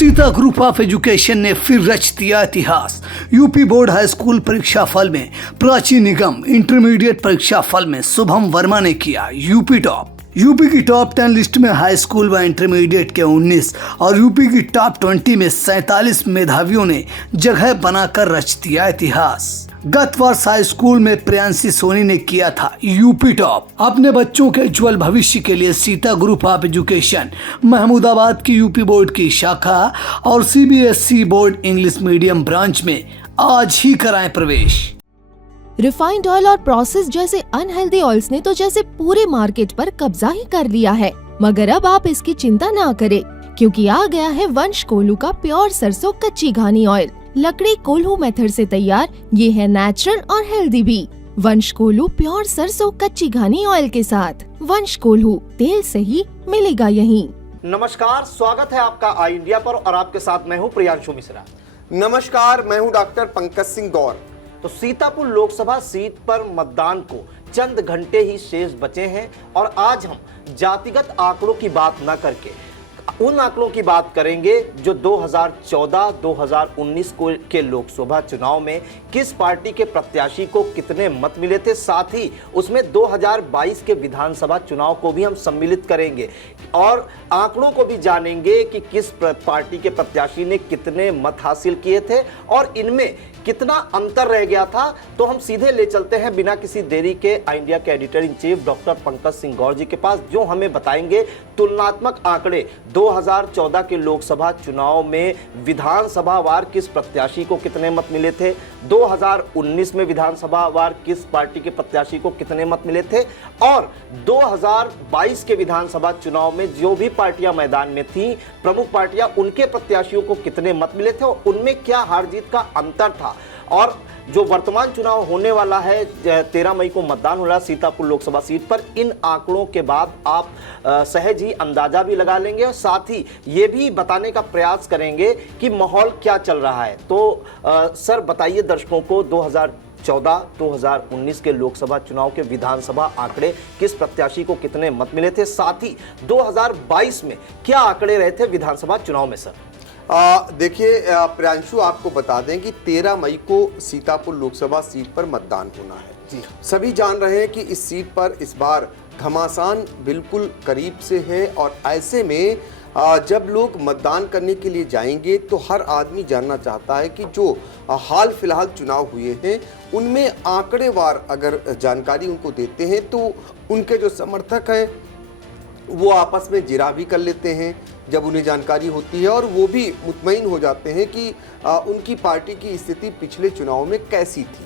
Sita group of education ने फिर रच दिया इतिहास। यूपी बोर्ड हाई स्कूल परीक्षा फल में प्राची निगम, इंटरमीडिएट परीक्षा फल में शुभम वर्मा ने किया यूपी टॉप। यूपी की टॉप 10 लिस्ट में हाई स्कूल व इंटरमीडिएट के 19 और यूपी की टॉप 20 में 47 मेधावियों ने जगह बनाकर रच दिया इतिहास। गत वर्ष हाई स्कूल में प्रियांशी सोनी ने किया था यूपी टॉप। अपने बच्चों के उज्जवल भविष्य के लिए Sita group of education Mahmudabad की यूपी बोर्ड की शाखा और CBSE board English medium branch में आज ही कराएं प्रवेश। रिफाइंड ऑयल और प्रोसेस जैसे अनहेल्दी ऑयल्स ने तो जैसे पूरे मार्केट पर कब्जा ही कर लिया है, मगर अब आप इसकी चिंता ना करें, क्योंकि आ गया है वंश कोल्हू का प्योर सरसों कच्ची घानी ऑयल। लकड़ी कोल्हू मेथड से तैयार ये है नेचुरल और हेल्दी भी। वंश कोल्हू प्योर सरसों कच्ची घानी ऑयल के साथ। वंश कोल्हू, तेल सही मिलेगा यहीं। नमस्कार, स्वागत है आपका आई इंडिया पर और आपके साथ मैं हूं प्रियांशु मिश्रा। नमस्कार, मैं हूं डॉक्टर पंकज सिंह गौर। तो सीतापुर लोकसभा सीट पर मतदान को चंद घंटे ही शेष बचे हैं और आज हम जातिगत आंकड़ों की बात न करके उन आंकड़ों की बात करेंगे जो 2014-2019 के लोकसभा चुनाव में किस पार्टी के प्रत्याशी को कितने मत मिले थे, साथ ही उसमें 2022 के विधानसभा चुनाव को भी हम सम्मिलित करेंगे और आंकड़ों को भी जानेंगे कि किस पार्टी के प्रत्याशी ने कितने मत हासिल किए थे और इनमें कितना अंतर रह गया था। तो हम सीधे ले चलते हैं बिना किसी देरी के आई इंडिया के editor in chief doctor Pankaj Singh Gaur ji के पास, जो हमें बताएंगे तुलनात्मक आंकड़े 2014 के लोकसभा चुनाव में विधानसभा वार किस प्रत्याशी को कितने मत मिले थे, 2019 में विधानसभा वार किस पार्टी के प्रत्याशी को कितने मत मिले थे और 2022 के विधानसभा चुनाव में जो भी पार्टियां मैदान में थी, प्रमुख पार्टियां, उनके प्रत्याशियों को कितने मत मिले थे और उनमें क्या हार जीत का अंतर था। और जो वर्तमान चुनाव होने वाला है, 13 मई को मतदान हो रहा है सीतापुर लोकसभा सीट पर, इन आंकड़ों के बाद आप सहज ही अंदाजा भी लगा लेंगे और साथ ही ये भी बताने का प्रयास करेंगे कि माहौल क्या चल रहा है। तो सर बताइए दर्शकों को 2014-2019 के लोकसभा चुनाव के विधानसभा आंकड़े, किस प्रत्याशी को कितने मत मिले थे, साथ ही 2022 में क्या आंकड़े रहे थे विधानसभा चुनाव में सर। देखिए प्रियांशु, आपको बता दें कि 13 मई को सीतापुर लोकसभा सीट पर मतदान होना है जी। सभी जान रहे हैं कि इस सीट पर इस बार घमासान बिल्कुल करीब से है और ऐसे में जब लोग मतदान करने के लिए जाएंगे तो हर आदमी जानना चाहता है कि जो हाल फिलहाल चुनाव हुए हैं उनमें आंकड़ेवार अगर जानकारी उनको देते हैं तो उनके जो समर्थक हैं वो आपस में जिरा भी कर लेते हैं जब उन्हें जानकारी होती है और वो भी मुतमईन हो जाते हैं कि उनकी पार्टी की स्थिति पिछले चुनाव में कैसी थी।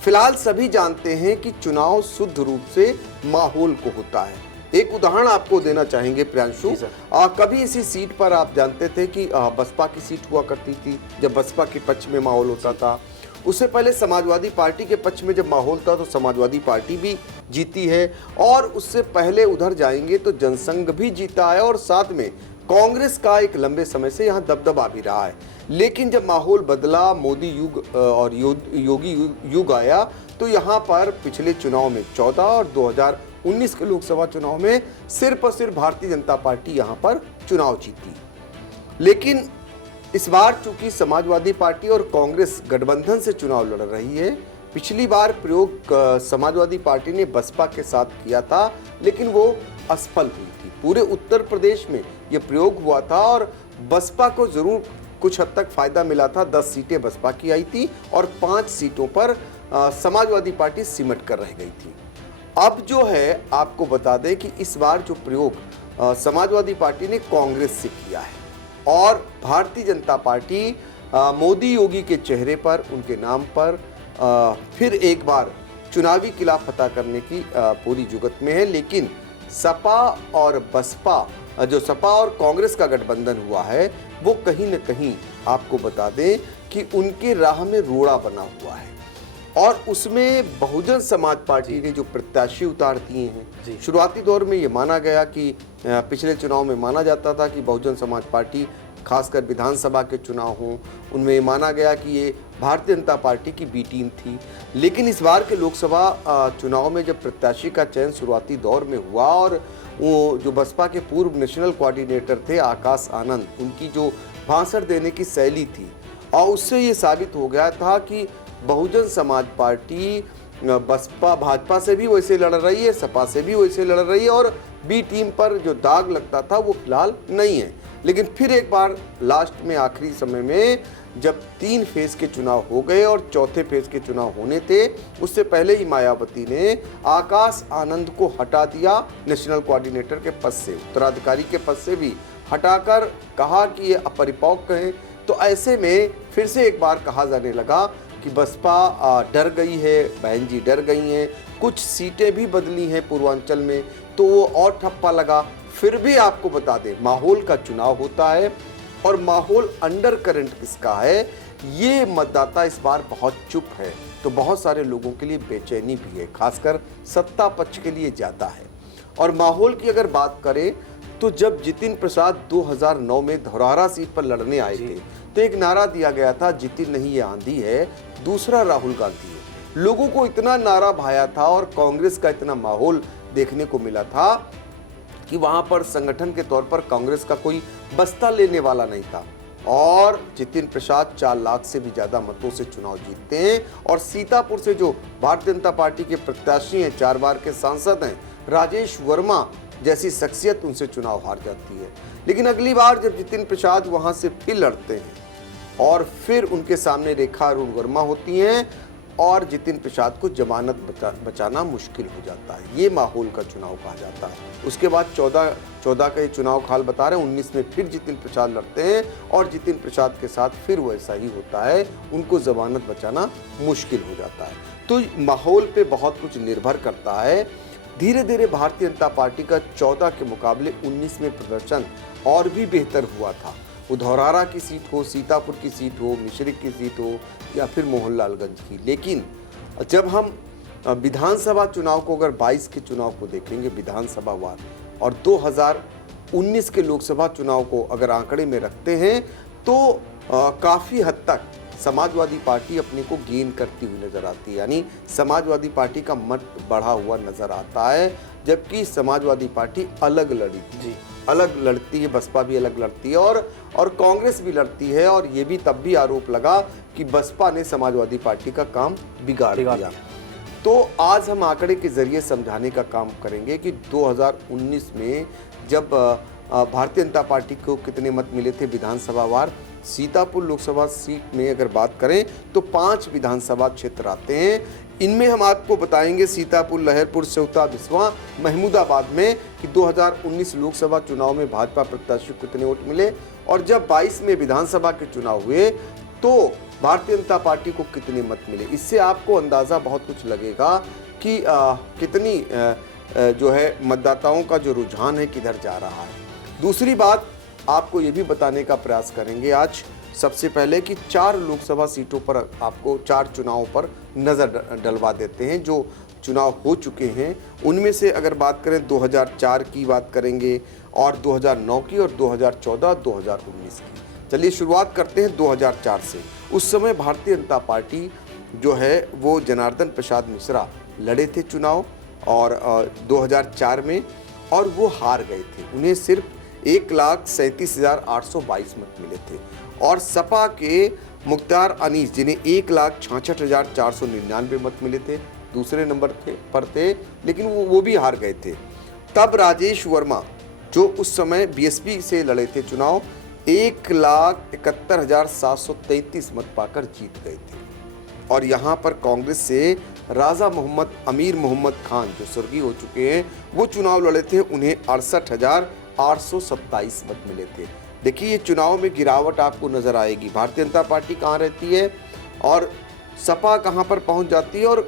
फिलहाल सभी जानते हैं कि चुनाव शुद्ध रूप से माहौल को होता है। एक उदाहरण आपको देना चाहेंगे प्रियांशु, कभी इसी सीट पर आप जानते थे कि बसपा की सीट हुआ करती थी जब बसपा के पक्ष में माहौल होता था। उससे पहले समाजवादी पार्टी के पक्ष में जब माहौल था तो समाजवादी पार्टी भी जीती है और उससे पहले उधर जाएंगे तो जनसंघ भी जीता है और साथ में कांग्रेस का एक लंबे समय से यहाँ दबदबा भी रहा है। लेकिन जब माहौल बदला, मोदी युग और योगी युग आया तो यहाँ पर पिछले चुनाव में 14 और 2019 के लोकसभा चुनाव में सिर्फ और सिर्फ भारतीय जनता पार्टी यहाँ पर चुनाव जीती। लेकिन इस बार चूंकि समाजवादी पार्टी और कांग्रेस गठबंधन से चुनाव लड़ रही है, पिछली बार प्रयोग समाजवादी पार्टी ने बसपा के साथ किया था लेकिन वो असफल हुई थी। पूरे उत्तर प्रदेश में ये प्रयोग हुआ था और बसपा को जरूर कुछ हद तक फायदा मिला था। 10 सीटें बसपा की आई थी और 5 सीटों पर समाजवादी पार्टी सिमट कर रह गई थी। अब जो है आपको बता दें कि इस बार जो प्रयोग समाजवादी पार्टी ने कांग्रेस से किया है और भारतीय जनता पार्टी मोदी योगी के चेहरे पर, उनके नाम पर फिर एक बार चुनावी किला फतह करने की पूरी जुगत में है। लेकिन सपा और बसपा, जो सपा और कांग्रेस का गठबंधन हुआ है, वो कहीं न कहीं आपको बता दें कि उनके राह में रोड़ा बना हुआ है और उसमें बहुजन समाज पार्टी ने जो प्रत्याशी उतार दिए हैं। शुरुआती दौर में ये माना गया कि पिछले चुनाव में माना जाता था कि बहुजन समाज पार्टी खासकर विधानसभा के चुनाव हों, उनमें माना गया कि ये भारतीय जनता पार्टी की बी टीम थी। लेकिन इस बार के लोकसभा चुनाव में जब प्रत्याशी का चयन शुरुआती दौर में हुआ और वो जो बसपा के पूर्व नेशनल कोऑर्डिनेटर थे आकाश आनंद, उनकी जो भाषण देने की शैली थी और उससे ये साबित हो गया था कि बहुजन समाज पार्टी बसपा भाजपा से भी वैसे लड़ रही है, सपा से भी वैसे लड़ रही है और बी टीम पर जो दाग लगता था वो फिलहाल नहीं है। लेकिन फिर एक बार लास्ट में आखिरी समय में जब 3 फेज के चुनाव हो गए और चौथे फेज के चुनाव होने थे, उससे पहले ही मायावती ने आकाश आनंद को हटा दिया नेशनल कोऑर्डिनेटर के पद से, उत्तराधिकारी के पद से भी हटाकर कहा कि ये अपरिपक्व हैं। तो ऐसे में फिर से एक बार कहा जाने लगा कि बसपा डर गई है, बहन जी डर गई हैं, कुछ सीटें भी बदली हैं पूर्वांचल में, तो वो और ठप्पा लगा। फिर भी आपको बता दें, माहौल का चुनाव होता है और माहौल अंडर करंट किसका है, ये मतदाता इस बार बहुत चुप है, तो बहुत सारे लोगों के लिए बेचैनी भी है, खासकर सत्ता पक्ष के लिए ज़्यादा है। और माहौल की अगर बात करें तो जब जितिन प्रसाद 2009 में धौरहरा सीट पर लड़ने आए थे तो एक नारा दिया गया था, जितिन नहीं ये आंधी है, दूसरा राहुल गांधी है। लोगों को इतना नारा भाया था और कांग्रेस का इतना माहौल देखने को मिला था कि वहां पर संगठन के तौर पर कांग्रेस का कोई बस्ता लेने वाला नहीं था। और जितिन प्रसाद 4 लाख से भी ज्यादा मतों से चुनाव जीतते हैं और सीतापुर से जो भारतीय जनता पार्टी के प्रत्याशी हैं, 4 बार के सांसद हैं, राजेश वर्मा जैसी शख्सियत, उनसे चुनाव हार जाती है। लेकिन अगली बार जब जितिन प्रसाद वहां से फिर लड़ते हैं और फिर उनके सामने रेखा अरुण वर्मा होती हैं और जितिन प्रसाद को जमानत बचाना मुश्किल हो जाता है। ये माहौल का चुनाव कहा जाता है। उसके बाद 14 का ये चुनाव खाल बता रहे हैं, 19 में फिर जितिन प्रसाद लड़ते हैं और जितिन प्रसाद के साथ फिर वैसा ही होता है, उनको जमानत बचाना मुश्किल हो जाता है। तो माहौल पे बहुत कुछ निर्भर करता है। धीरे धीरे भारतीय जनता पार्टी का 14 के मुकाबले 19 में प्रदर्शन और भी बेहतर हुआ था। वो धौरहरा की सीट हो, सीतापुर की सीट हो, मिश्रिक की सीट हो या फिर मोहनलालगंज की। लेकिन जब हम विधानसभा चुनाव को, अगर 22 के चुनाव को देखेंगे विधानसभा वार और 2019 के लोकसभा चुनाव को अगर आंकड़े में रखते हैं तो काफ़ी हद तक समाजवादी पार्टी अपने को गेन करती हुई नजर आती है, यानी समाजवादी पार्टी का मत बढ़ा हुआ नजर आता है। जबकि समाजवादी पार्टी अलग लड़ी थी, अलग लड़ती है, बसपा भी अलग लड़ती है और कांग्रेस भी लड़ती है। और ये भी तब भी आरोप लगा कि बसपा ने समाजवादी पार्टी का काम बिगाड़ दिया। तो आज हम आंकड़े के जरिए समझाने का काम करेंगे कि 2019 में जब भारतीय जनता पार्टी को कितने मत मिले थे विधानसभा वार। सीतापुर लोकसभा सीट में अगर बात करें तो 5 विधानसभा क्षेत्र आते हैं। इनमें हम आपको बताएंगे सीतापुर, लहरपुर, सेवता, बिस्वा, महमूदाबाद में कि 2019 लोकसभा चुनाव में भाजपा प्रत्याशी को कितने वोट मिले और जब 22 में विधानसभा के चुनाव हुए तो भारतीय जनता पार्टी को कितने मत मिले। इससे आपको अंदाज़ा बहुत कुछ लगेगा कि कितनी जो है मतदाताओं का जो रुझान है किधर जा रहा है। दूसरी बात आपको ये भी बताने का प्रयास करेंगे आज सबसे पहले कि 4 लोकसभा सीटों पर आपको 4 चुनावों पर नज़र डलवा देते हैं जो चुनाव हो चुके हैं। उनमें से अगर बात करें 2004 की बात करेंगे और 2009 की और 2014 2019 की। चलिए शुरुआत करते हैं 2004 से। उस समय भारतीय जनता पार्टी जो है वो जनार्दन प्रसाद मिश्रा लड़े थे चुनाव और 2004 में और वो हार गए थे। उन्हें सिर्फ 1,37,822 मत मिले थे और सपा के मुख्तार अनीस जिन्हें 1,66,499 मत मिले थे दूसरे नंबर पर थे, लेकिन वो भी हार गए थे। तब राजेश वर्मा जो उस समय बीएसपी से लड़े थे चुनाव 1,71,733 मत पाकर जीत गए थे। और यहाँ पर कांग्रेस से राजा मोहम्मद अमीर मोहम्मद खान जो स्वर्गीय हो चुके हैं वो चुनाव लड़े थे, उन्हें 68,827 मत मिले थे। देखिए ये चुनाव में गिरावट आपको नजर आएगी। भारतीय जनता पार्टी कहाँ रहती है और सपा कहाँ पर पहुँच जाती है और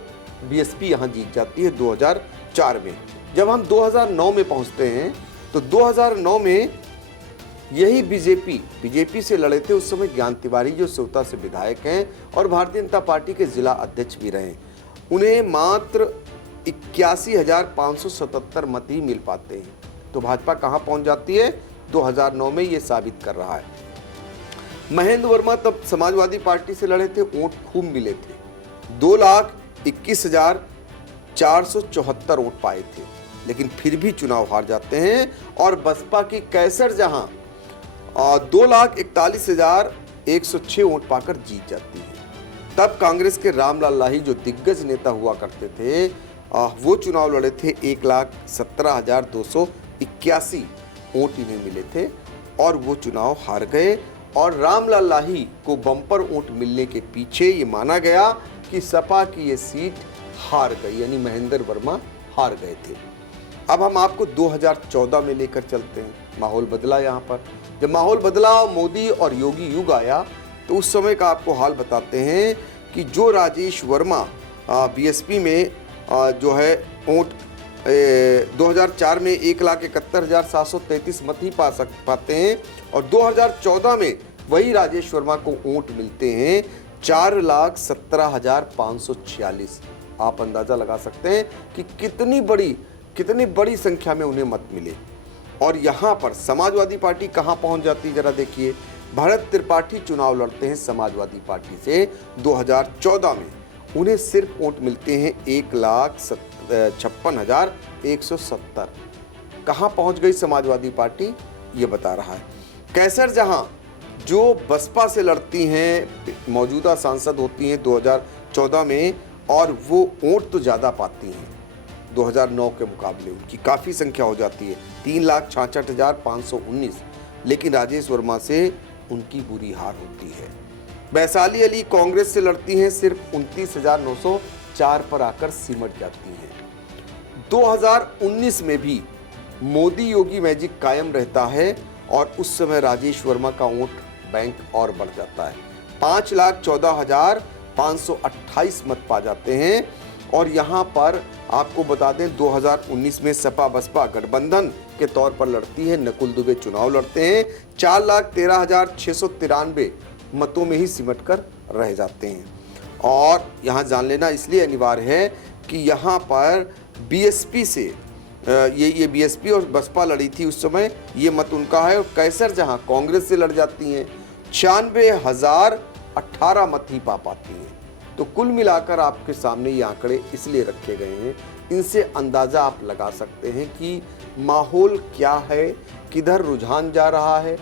बीएसपी यहाँ जीत जाती है 2004 में। जब हम 2009 में पहुँचते हैं तो 2009 में यही बीजेपी से लड़े थे। उस समय ज्ञान तिवारी जो सेवता से विधायक हैं और भारतीय जनता पार्टी के जिला अध्यक्ष भी रहे, उन्हें मात्र 81,577 मत ही मिल पाते हैं। तो भाजपा कहां पहुंच जाती है 2009 में, ये साबित कर रहा है। महेंद्र वर्मा तब समाजवादी पार्टी से लड़े थे, वोट खूब मिले थे, 2,21,474 वोट पाए थे, लेकिन फिर भी चुनाव हार जाते हैं। और बसपा की कैसर जहां 2,41,106 वोट पाकर जीत जाती है। तब कांग्रेस के रामलाल लाही जो दिग्गज नेता हुआ करते थे, वो चुनाव लड़े थे, 1,17,281 वोट इन्हें मिले थे और वो चुनाव हार गए। और रामलाल लाही को बम्पर वोट मिलने के पीछे ये माना गया कि सपा की ये सीट हार गई, यानी महेंद्र वर्मा हार गए थे। अब हम आपको 2014 में लेकर चलते हैं। माहौल बदला यहाँ पर। जब माहौल बदला, मोदी और योगी युग आया, तो उस समय का आपको हाल बताते हैं कि जो राजेश वर्मा बीएसपी में जो है वोट 2004 में 1,71,733 मत ही पाते हैं और 2014 में वही राजेश वर्मा को वोट मिलते हैं 4,17,546। आप अंदाजा लगा सकते हैं कि कितनी बड़ी संख्या में उन्हें मत मिले। और यहाँ पर समाजवादी पार्टी कहाँ पहुँच जाती है, जरा देखिए। भरत त्रिपाठी चुनाव लड़ते हैं समाजवादी पार्टी से 2014 में, उन्हें सिर्फ वोट मिलते हैं 1,56,170। कहाँ पहुँच गई समाजवादी पार्टी, ये बता रहा है। कैसर जहां जो बसपा से लड़ती हैं, मौजूदा सांसद होती हैं 2014 में, और वो वोट तो ज़्यादा पाती हैं 2009 के मुकाबले, उनकी काफ़ी संख्या हो जाती है 3,66,519, लेकिन राजेश वर्मा से उनकी बुरी हार होती है। वैशाली अली कांग्रेस से लड़ती हैं, सिर्फ 29,904 पर आकर सिमट जाती हैं। 2019 में भी मोदी योगी मैजिक कायम रहता है और उस समय राजेश वर्मा का वोट बैंक और बढ़ जाता है, 5,14,528 मत पा जाते हैं। और यहाँ पर आपको बता दें 2019 में सपा बसपा गठबंधन के तौर पर लड़ती है, नकुल दुबे चुनाव लड़ते हैं, 4,13,693 मतों में ही सिमट कर रह जाते हैं। और यहाँ जान लेना इसलिए अनिवार्य है कि यहाँ पर बीएसपी से ये बीएसपी और बसपा लड़ी थी उस समय, ये मत उनका है। और कैसर जहाँ कांग्रेस से लड़ जाती हैं 96,018 मत ही पा पाती हैं। तो कुल मिलाकर आपके सामने ये आंकड़े इसलिए रखे गए हैं, इनसे अंदाज़ा आप लगा सकते हैं कि माहौल क्या है, किधर रुझान जा रहा है,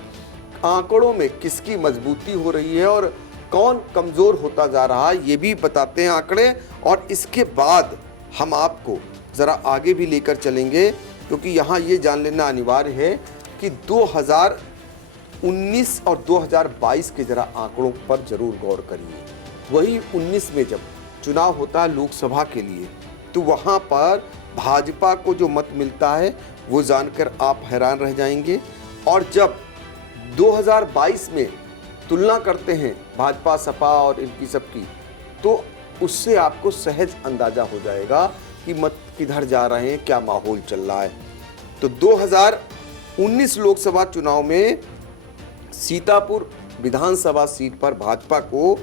आंकड़ों में किसकी मजबूती हो रही है और कौन कमज़ोर होता जा रहा है, ये भी बताते हैं आंकड़े। और इसके बाद हम आपको ज़रा आगे भी लेकर चलेंगे, क्योंकि यहाँ ये जान लेना अनिवार्य है कि 2019 और 2022 के ज़रा आंकड़ों पर ज़रूर गौर करिए। वही 19 में जब चुनाव होता है लोकसभा के लिए, तो वहाँ पर भाजपा को जो मत मिलता है वो जानकर आप हैरान रह जाएंगे। और जब 2022 में तुलना करते हैं भाजपा सपा और इनकी सबकी, तो उससे आपको सहज अंदाज़ा हो जाएगा कि मत किधर जा रहे हैं, क्या माहौल चल रहा है। तो 2019 लोकसभा चुनाव में सीतापुर विधानसभा सीट पर भाजपा को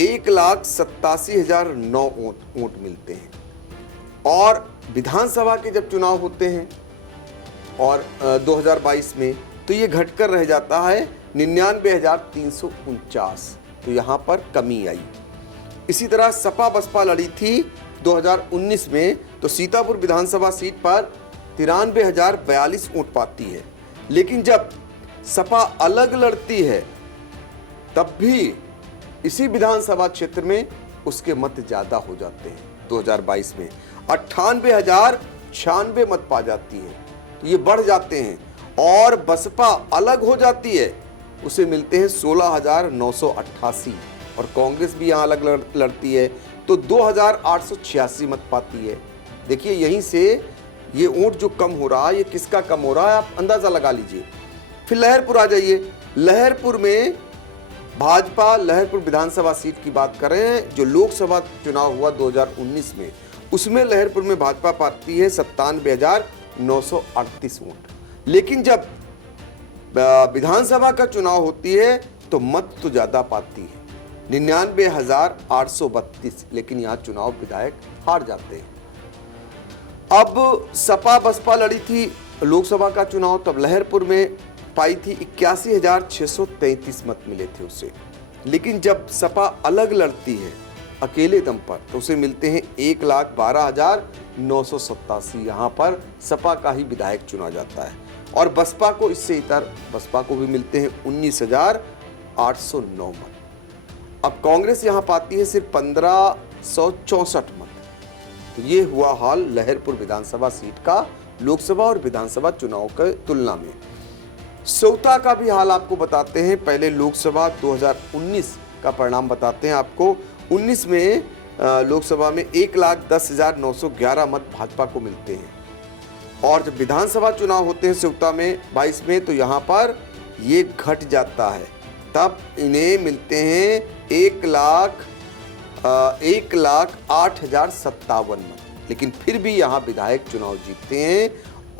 1,87,009 वोट मिलते हैं। और विधानसभा के जब चुनाव होते हैं और 2022 में, तो ये घटकर रह जाता है 99,349। तो यहाँ पर कमी आई। इसी तरह सपा बसपा लड़ी थी 2019 में, तो सीतापुर विधानसभा सीट पर 93,042 वोट पाती है। लेकिन जब सपा अलग लड़ती है तब भी इसी विधानसभा क्षेत्र में उसके मत ज़्यादा हो जाते हैं। 2022 में 98,096 मत पा जाती है, तो ये बढ़ जाते हैं। और बसपा अलग हो जाती है, उसे मिलते हैं 16,988। और कांग्रेस भी यहाँ अलग लड़ती है तो 2,886 मत पाती है। देखिए यहीं से ये वोट जो कम हो रहा है, ये किसका कम हो रहा है, आप अंदाज़ा लगा लीजिए। फिर लहरपुर आ जाइए। लहरपुर में भाजपा लहरपुर विधानसभा सीट की बात कर रहे हैं, जो लोकसभा चुनाव हुआ 2019 में, उसमें लहरपुर में भाजपा पाती है 97,938 वोट। लेकिन जब विधानसभा का चुनाव होती है तो मत तो ज़्यादा पाती है, 99,832, लेकिन यहाँ चुनाव विधायक हार जाते हैं। अब सपा बसपा लड़ी थी लोकसभा का चुनाव, तब लहरपुर में पाई थी 81,633 मत मिले थे उसे। लेकिन जब सपा अलग लड़ती है अकेले दम पर तो उसे मिलते हैं 1,12,987। यहाँ पर सपा का ही विधायक चुना जाता है। और बसपा को इससे इतर बसपा को भी मिलते हैं 19,809 मत। अब कांग्रेस यहाँ पाती है सिर्फ 1,564 मत। तो ये हुआ हाल लहरपुर विधानसभा सीट का लोकसभा और विधानसभा चुनाव के तुलना में। सौता का भी हाल आपको बताते हैं। पहले लोकसभा 2019 का परिणाम बताते हैं आपको। 19 में लोकसभा में 1,10,911 मत भाजपा को मिलते हैं। और जब विधानसभा चुनाव होते हैं सौता में 22 में, तो यहाँ पर ये घट जाता है। तब इन्हें मिलते हैं 1,08,57 मत। लेकिन फिर भी यहाँ विधायक चुनाव जीतते हैं।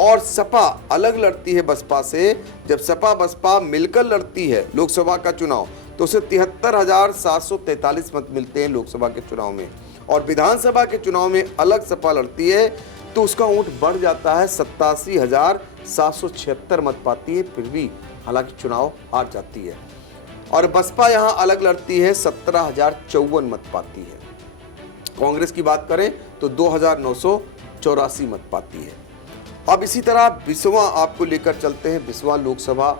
और सपा अलग लड़ती है बसपा से। जब सपा बसपा मिलकर लड़ती है लोकसभा का चुनाव तो उसे 73,743 मत मिलते हैं लोकसभा के चुनाव में। और विधानसभा के चुनाव में अलग सपा लड़ती है तो उसका वोट बढ़ जाता है, 87,776 मत पाती है। फिर भी हालांकि चुनाव हार जाती है। और बसपा यहाँ अलग लड़ती है, 17,054 मत पाती है। कांग्रेस की बात करें तो 2,984 मत पाती है। अब इसी तरह 20वां आपको लेकर चलते हैं। 20वां लोकसभा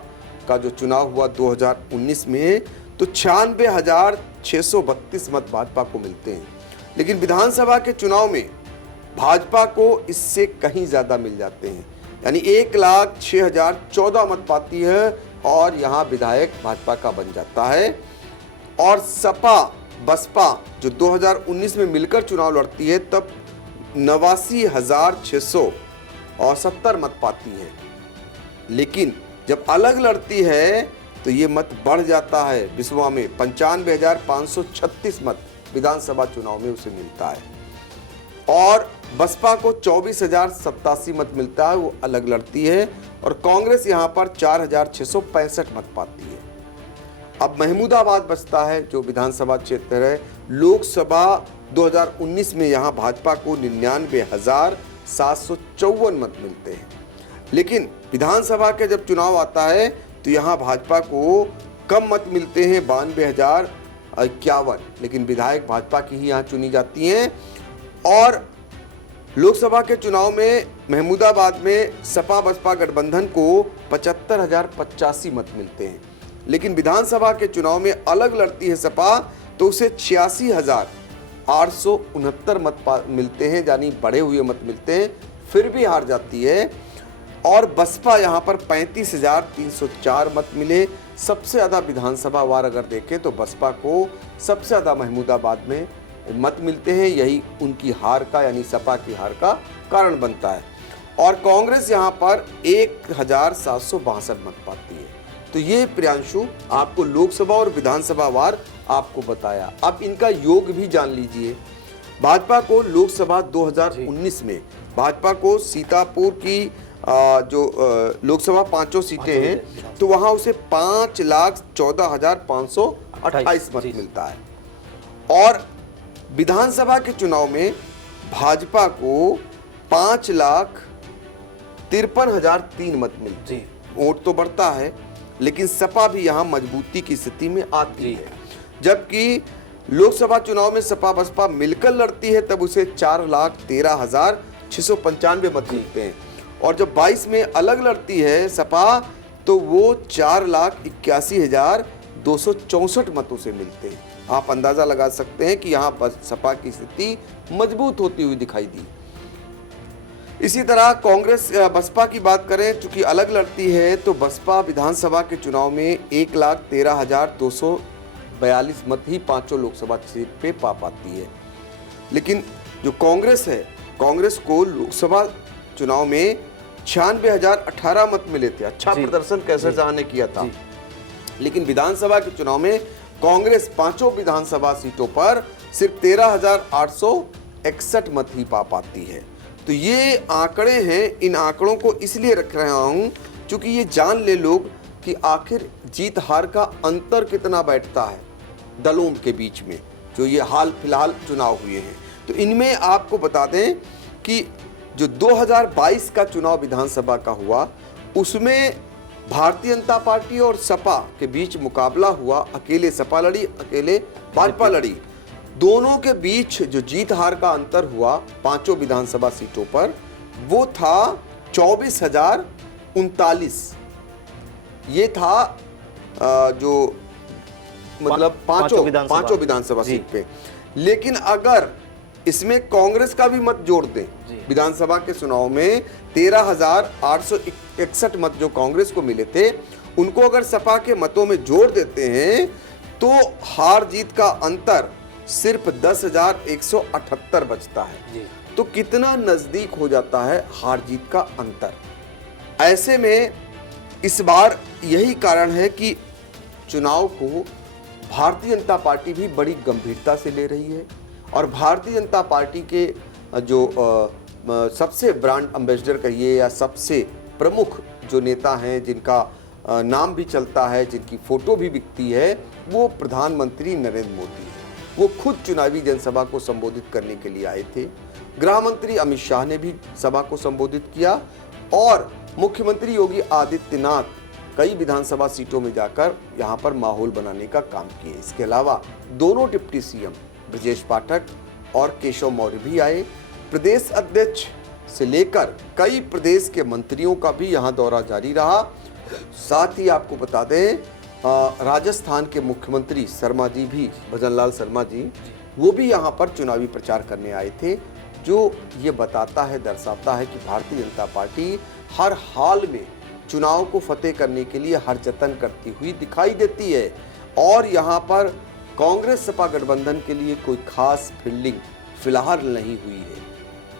का जो चुनाव हुआ 2019 में, तो 96,632 मत भाजपा को मिलते हैं। लेकिन विधानसभा के चुनाव में भाजपा को इससे कहीं ज्यादा मिल जाते हैं, यानी 1,06,014 मत पाती है। और यहाँ विधायक भाजपा का बन जाता है। और सपा बसपा जो 2019 में मिलकर चुनाव लड़ती है तब 89,670 मत पाती है। लेकिन जब अलग लड़ती है तो ये मत बढ़ जाता है। 20वां में 95,536 मत विधानसभा चुनाव में उसे मिलता है। और बसपा को 24,087 मत मिलता है, वो अलग लड़ती है। और कांग्रेस यहाँ पर 4,665 मत पाती है। अब महमूदाबाद बचता है जो विधानसभा क्षेत्र है। लोकसभा 2019 में यहाँ भाजपा को 99,754 मत मिलते हैं। लेकिन विधानसभा के जब चुनाव आता है तो यहाँ भाजपा को कम मत मिलते हैं, 92,051। लेकिन विधायक भाजपा की ही यहाँ चुनी जाती हैं। और लोकसभा के चुनाव में महमूदाबाद में सपा बसपा गठबंधन को 75,085 मत मिलते हैं। लेकिन विधानसभा के चुनाव में अलग लड़ती है सपा तो उसे 86,869 मत मिलते हैं, यानी बढ़े हुए मत मिलते हैं। फिर भी हार जाती है। और बसपा यहाँ पर 35,304 मत मिले। सबसे ज़्यादा विधानसभा वार अगर देखें तो बसपा को सबसे ज़्यादा महमूदाबाद में मत मिलते हैं। यही उनकी हार का, यानी सपा की हार का कारण बनता है। और कांग्रेस यहाँ पर 1,762 मत पाती है। तो ये प्रियांशु आपको लोकसभा और विधानसभा वार आपको बताया। अब इनका योग भी जान लीजिए। भाजपा को लोकसभा 2019 में भाजपा को सीतापुर की जो लोकसभा 5 सीटें हैं तो वहां उसे 5,14,528 मत मिलता है। और विधानसभा के चुनाव में भाजपा को 5,53,003 मत मिलते हैं। वोट तो बढ़ता है लेकिन सपा भी यहाँ मजबूती की स्थिति में आती है। जबकि लोकसभा चुनाव में सपा बसपा मिलकर लड़ती है तब उसे 4,13,695 मत मिलते हैं। और जब 22 में अलग लड़ती है सपा तो वो 4,81,264 मतों से मिलते हैं। आप अंदाजा लगा सकते हैं कि यहाँ सपा की स्थिति मजबूत होती हुई दिखाई दी। इसी तरह कांग्रेस बसपा की बात करें, चूंकि अलग लड़ती है तो बसपा विधानसभा के चुनाव में 1,13,242 मत ही 5 लोकसभा सीट पे पा पाती है। लेकिन जो कांग्रेस है, कांग्रेस को लोकसभा चुनाव में 96,018 मत मिले थे। अच्छा प्रदर्शन कैसर जहां ने किया था। लेकिन विधानसभा के चुनाव में कांग्रेस 5 विधानसभा सीटों पर सिर्फ 13,861 मत ही पा पाती है। तो ये आंकड़े हैं। इन आंकड़ों को इसलिए रख रहा हूं क्योंकि ये जान ले लोग कि आखिर जीत हार का अंतर कितना बैठता है दलों के बीच में, जो ये हाल फिलहाल चुनाव हुए हैं। तो इनमें आपको बता दें कि जो 2022 का चुनाव विधानसभा का हुआ उसमें भारतीय जनता पार्टी और सपा के बीच मुकाबला हुआ, अकेले सपा लड़ी, अकेले भाजपा लड़ी, दोनों के बीच जो जीत हार का अंतर हुआ पांचों विधानसभा सीटों पर, वो था 24,039। ये था जो मतलब पांचों विधानसभा सीट पे। लेकिन अगर इसमें कांग्रेस का भी मत जोड़ दें, विधानसभा के चुनाव में 13,861 मत जो कांग्रेस को मिले थे, उनको अगर सपा के मतों में जोड़ देते हैं तो हार जीत का अंतर सिर्फ 10,178 बचता है। तो कितना नजदीक हो जाता है हार जीत का अंतर। ऐसे में इस बार यही कारण है कि चुनाव को भारतीय जनता पार्टी भी बड़ी गंभीरता से ले रही है, और भारतीय जनता पार्टी के जो सबसे ब्रांड एम्बेसडर कहिए या सबसे प्रमुख जो नेता हैं, जिनका नाम भी चलता है, जिनकी फोटो भी बिकती है, वो प्रधानमंत्री नरेंद्र मोदी है। वो खुद चुनावी जनसभा को संबोधित करने के लिए आए थे। गृह मंत्री अमित शाह ने भी सभा को संबोधित किया, और मुख्यमंत्री योगी आदित्यनाथ कई विधानसभा सीटों में जाकर यहां पर माहौल बनाने का काम किए। इसके अलावा दोनों डिप्टी सीएम ब्रजेश पाठक और केशव मौर्य भी आए। प्रदेश अध्यक्ष से लेकर कई प्रदेश के मंत्रियों का भी यहां दौरा जारी रहा। साथ ही आपको बता दें, राजस्थान के मुख्यमंत्री शर्मा जी भी, भजनलाल शर्मा जी, वो भी यहां पर चुनावी प्रचार करने आए थे, जो ये बताता है, दर्शाता है कि भारतीय जनता पार्टी हर हाल में चुनाव को फतेह करने के लिए हर जतन करती हुई दिखाई देती है। और यहाँ पर कांग्रेस सपा गठबंधन के लिए कोई खास फील्डिंग फिलहाल नहीं हुई है,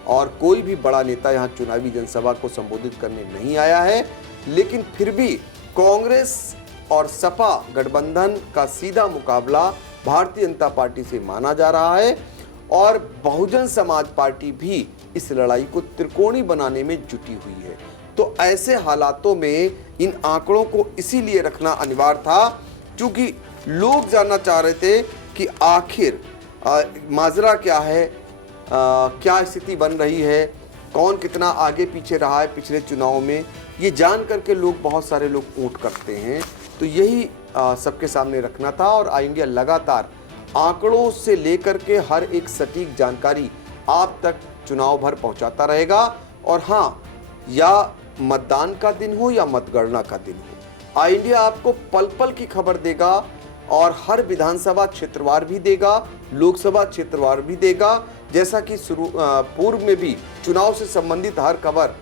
और कोई भी बड़ा नेता यहाँ चुनावी जनसभा को संबोधित करने नहीं आया है। लेकिन फिर भी कांग्रेस और सपा गठबंधन का सीधा मुकाबला भारतीय जनता पार्टी से माना जा रहा है, और बहुजन समाज पार्टी भी इस लड़ाई को त्रिकोणी बनाने में जुटी हुई है। तो ऐसे हालातों में इन आंकड़ों को इसीलिए रखना अनिवार्य था, क्योंकि लोग जानना चाह रहे थे कि आखिर माजरा क्या है, क्या स्थिति बन रही है, कौन कितना आगे पीछे रहा है पिछले चुनाव में। ये जान करके लोग, बहुत सारे लोग वोट करते हैं। तो यही सबके सामने रखना था, और आई इंडिया लगातार आंकड़ों से लेकर के हर एक सटीक जानकारी आप तक चुनाव भर पहुंचाता रहेगा। और हाँ, या मतदान का दिन हो या मतगणना का दिन हो, आई इंडिया आपको पल पल की खबर देगा, और हर विधानसभा क्षेत्रवार भी देगा, लोकसभा क्षेत्रवार भी देगा। जैसा कि पूर्व में भी चुनाव से संबंधित हर खबर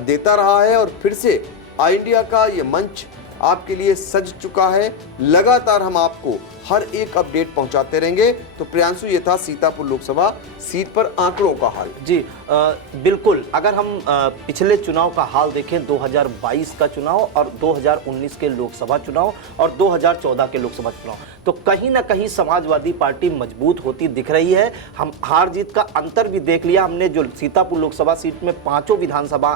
देता रहा है, और फिर से आई इंडिया का ये मंच आपके लिए सज चुका है। लगातार हम आपको हर एक अपडेट पहुंचाते रहेंगे। तो प्रियांशु, ये था सीतापुर लोकसभा सीट पर आंकड़ों का हाल। जी बिल्कुल, अगर हम पिछले चुनाव का हाल देखें, 2022 का चुनाव और 2019 के लोकसभा चुनाव और 2014 के लोकसभा चुनाव, तो कहीं ना कहीं समाजवादी पार्टी मजबूत होती दिख रही है। हम हार जीत का अंतर भी देख लिया हमने। जो सीतापुर लोकसभा सीट में पांचों विधानसभा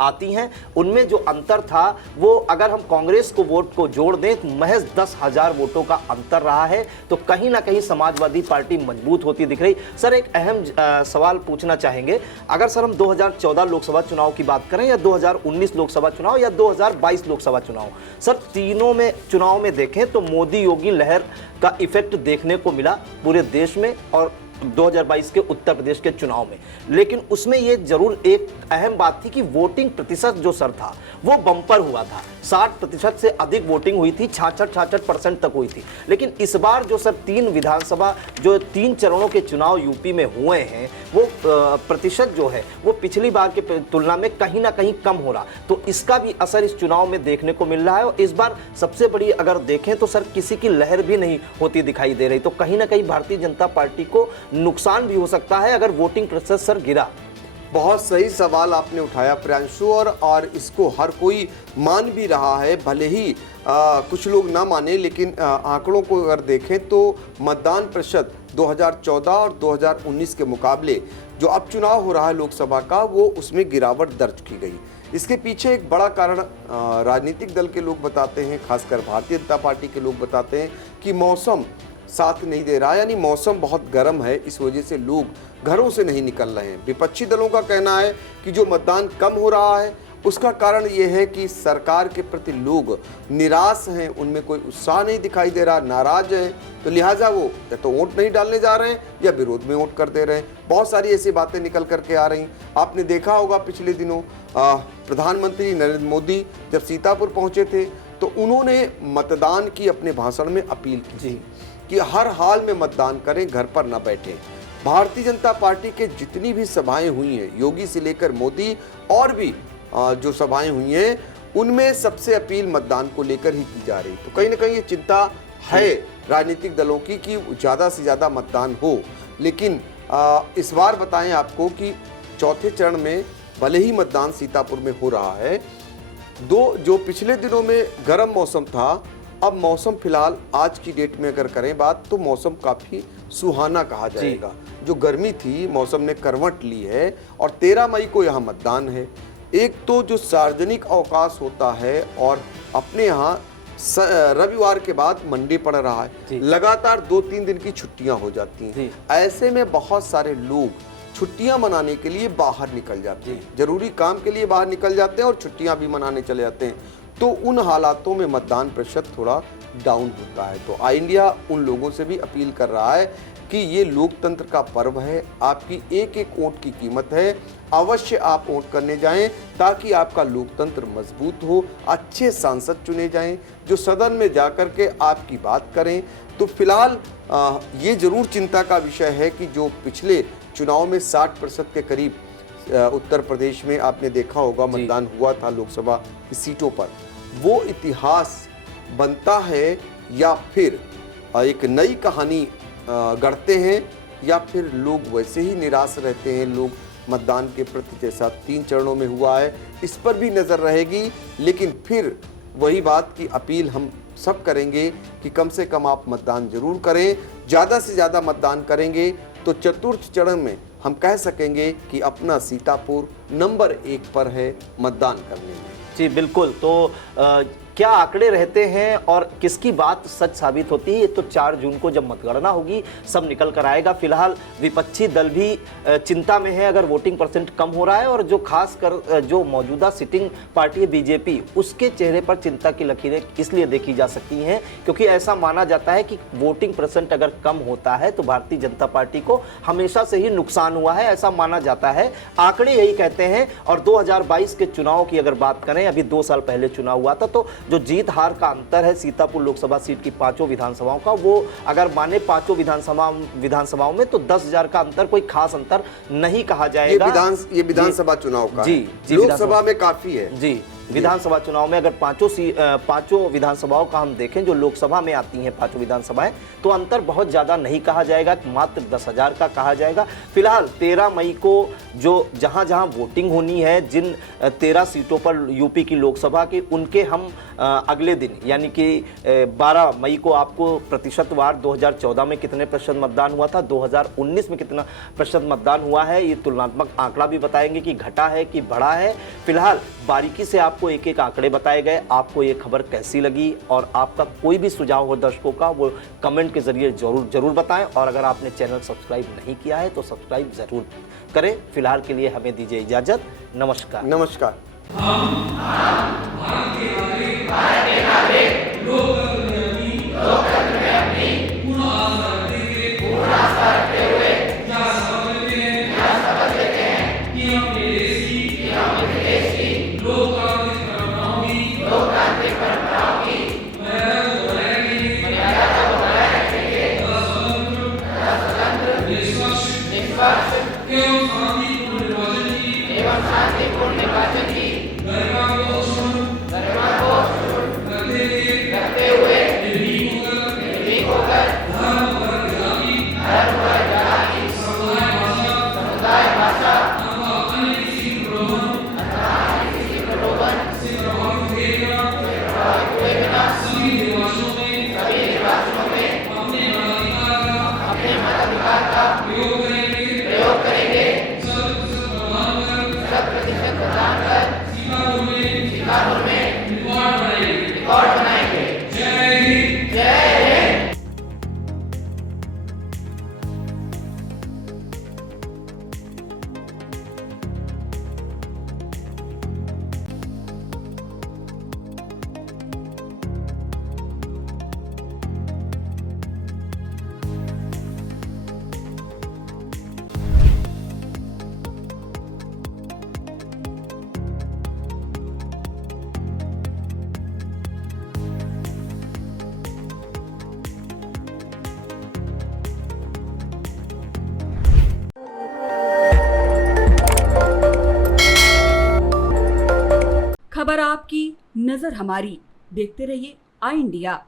आती हैं, उनमें जो अंतर था वो अगर हम कांग्रेस को वोट को जोड़ दें तो महज 10,000 वोटों का अंतर रहा है। तो कहीं ना कहीं समाजवादी पार्टी मजबूत होती दिख रही। सर, एक अहम सवाल पूछना चाहेंगे, अगर सर हम 2014 लोकसभा चुनाव की बात करें, या 2019 लोकसभा चुनाव, या 2022 लोकसभा चुनाव, सर तीनों में चुनाव में देखें तो मोदी योगी लहर का इफेक्ट देखने को मिला पूरे देश में, और 2022 के उत्तर प्रदेश के चुनाव में। लेकिन उसमें ये जरूर एक अहम बात थी कि वोटिंग प्रतिशत जो सर था वो बम्पर हुआ था। 60% से अधिक वोटिंग हुई थी, 66% तक हुई थी। लेकिन इस बार जो सर 3 विधानसभा जो 3 चरणों के चुनाव यूपी में हुए हैं, वो प्रतिशत जो है वो पिछली बार के तुलना में कहीं ना कहीं कम हो रहा। तो इसका भी असर इस चुनाव में देखने को मिल रहा है। और इस बार सबसे बड़ी अगर देखें तो सर किसी की लहर भी नहीं होती दिखाई दे रही। तो कहीं ना कहीं भारतीय जनता पार्टी को नुकसान भी हो सकता है अगर वोटिंग प्रतिशत सर गिरा। बहुत सही सवाल आपने उठाया प्रियांशु, और इसको हर कोई मान भी रहा है। भले ही कुछ लोग ना माने, लेकिन आंकड़ों को अगर देखें तो मतदान प्रतिशत 2014 और 2019 के मुकाबले जो अब चुनाव हो रहा है लोकसभा का, वो उसमें गिरावट दर्ज की गई। इसके पीछे एक बड़ा कारण राजनीतिक दल के लोग बताते हैं, खासकर भारतीय जनता पार्टी के लोग बताते हैं कि मौसम साथ नहीं दे रहा, यानी मौसम बहुत गर्म है, इस वजह से लोग घरों से नहीं निकल रहे हैं। विपक्षी दलों का कहना है कि जो मतदान कम हो रहा है उसका कारण ये है कि सरकार के प्रति लोग निराश हैं, उनमें कोई उत्साह नहीं दिखाई दे रहा, नाराज हैं, तो लिहाजा वो या तो वोट नहीं डालने जा रहे हैं या विरोध में वोट कर दे रहे हैं। बहुत सारी ऐसी बातें निकल करके आ रही। आपने देखा होगा पिछले दिनों प्रधानमंत्री नरेंद्र मोदी जब सीतापुर पहुंचे थे तो उन्होंने मतदान की अपने भाषण में अपील की कि हर हाल में मतदान करें, घर पर न बैठें। भारतीय जनता पार्टी के जितनी भी सभाएं हुई हैं, योगी से लेकर मोदी और भी जो सभाएं हुई हैं, उनमें सबसे अपील मतदान को लेकर ही की जा रही। तो कहीं ना कहीं ये चिंता है राजनीतिक दलों की कि ज़्यादा से ज़्यादा मतदान हो। लेकिन इस बार बताएं आपको कि चौथे चरण में भले ही मतदान सीतापुर में हो रहा है, जो पिछले दिनों में गर्म मौसम था, अब मौसम फिलहाल आज की डेट में अगर करें बात तो मौसम काफ़ी सुहाना कहा जाएगा। जो गर्मी थी मौसम ने करवट ली है और 13 मई को यहाँ मतदान है। एक तो जो सार्वजनिक अवकाश होता है और अपने यहाँ रविवार के बाद मंडे पड़ रहा है, लगातार 2-3 दिन की छुट्टियां हो जाती हैं। ऐसे में बहुत सारे लोग छुट्टियां मनाने के लिए बाहर निकल जाते हैं, जरूरी काम के लिए बाहर निकल जाते हैं और छुट्टियां भी मनाने चले जाते हैं। तो उन हालातों में मतदान प्रतिशत थोड़ा डाउन होता है। तो आई इंडिया उन लोगों से भी अपील कर रहा है कि ये लोकतंत्र का पर्व है, आपकी एक एक वोट की कीमत है, अवश्य आप वोट करने जाएं ताकि आपका लोकतंत्र मजबूत हो, अच्छे सांसद चुने जाएं जो सदन में जाकर के आपकी बात करें। तो फिलहाल ये जरूर चिंता का विषय है कि जो पिछले चुनाव में 60% के करीब उत्तर प्रदेश में आपने देखा होगा मतदान हुआ था लोकसभा की सीटों पर, वो इतिहास बनता है या फिर एक नई कहानी गढ़ते हैं या फिर लोग वैसे ही निराश रहते हैं लोग मतदान के प्रति, जैसा 3 चरणों में हुआ है। इस पर भी नज़र रहेगी। लेकिन फिर वही बात की अपील हम सब करेंगे कि कम से कम आप मतदान जरूर करें। ज़्यादा से ज़्यादा मतदान करेंगे तो चतुर्थ चरण में हम कह सकेंगे कि अपना सीतापुर नंबर 1 पर है मतदान करने में। जी बिल्कुल। तो क्या आंकड़े रहते हैं और किसकी बात सच साबित होती है, ये तो 4 जून को जब मतगणना होगी सब निकल कर आएगा। फिलहाल विपक्षी दल भी चिंता में है अगर वोटिंग परसेंट कम हो रहा है, और जो खास कर जो मौजूदा सिटिंग पार्टी है बीजेपी, उसके चेहरे पर चिंता की लकीरें इसलिए देखी जा सकती हैं क्योंकि ऐसा माना जाता है कि वोटिंग परसेंट अगर कम होता है तो भारतीय जनता पार्टी को हमेशा से ही नुकसान हुआ है, ऐसा माना जाता है। आंकड़े यही कहते हैं। और 2022 के चुनाव की अगर बात करें, अभी 2 साल पहले चुनाव हुआ था, तो जो जीत हार का अंतर है सीतापुर लोकसभा सीट की 5 विधानसभाओं का, वो अगर माने 5 विधानसभाओं में तो 10,000 का अंतर कोई खास अंतर नहीं कहा जाएगा। ये विधानसभा चुनाव का जी लोकसभा में काफी है। जी विधानसभा चुनाव में अगर 5 विधानसभाओं का हम देखें जो लोकसभा में आती हैं 5 विधानसभाएं, तो अंतर बहुत ज़्यादा नहीं कहा जाएगा, मात्र 10,000 का कहा जाएगा। फिलहाल 13 मई को जो जहां जहां वोटिंग होनी है, जिन 13 सीटों पर यूपी की लोकसभा के, उनके हम अगले दिन यानी कि 12 मई को आपको प्रतिशतवार 2014 में कितने प्रतिशत मतदान हुआ था, 2019 में कितना प्रतिशत मतदान हुआ है, ये तुलनात्मक आंकड़ा भी बताएंगे कि घटा है कि बढ़ा है। फिलहाल बारीकी से आपको एक एक आंकड़े बताए गए। आपको ये खबर कैसी लगी और आपका कोई भी सुझाव हो दर्शकों का, वो कमेंट के जरिए जरूर बताएं। और अगर आपने चैनल सब्सक्राइब नहीं किया है तो सब्सक्राइब जरूर करें। फिलहाल के लिए हमें दीजिए इजाजत। नमस्कार। नमस्कार। खबर आपकी, नजर हमारी। देखते रहिए आई इंडिया।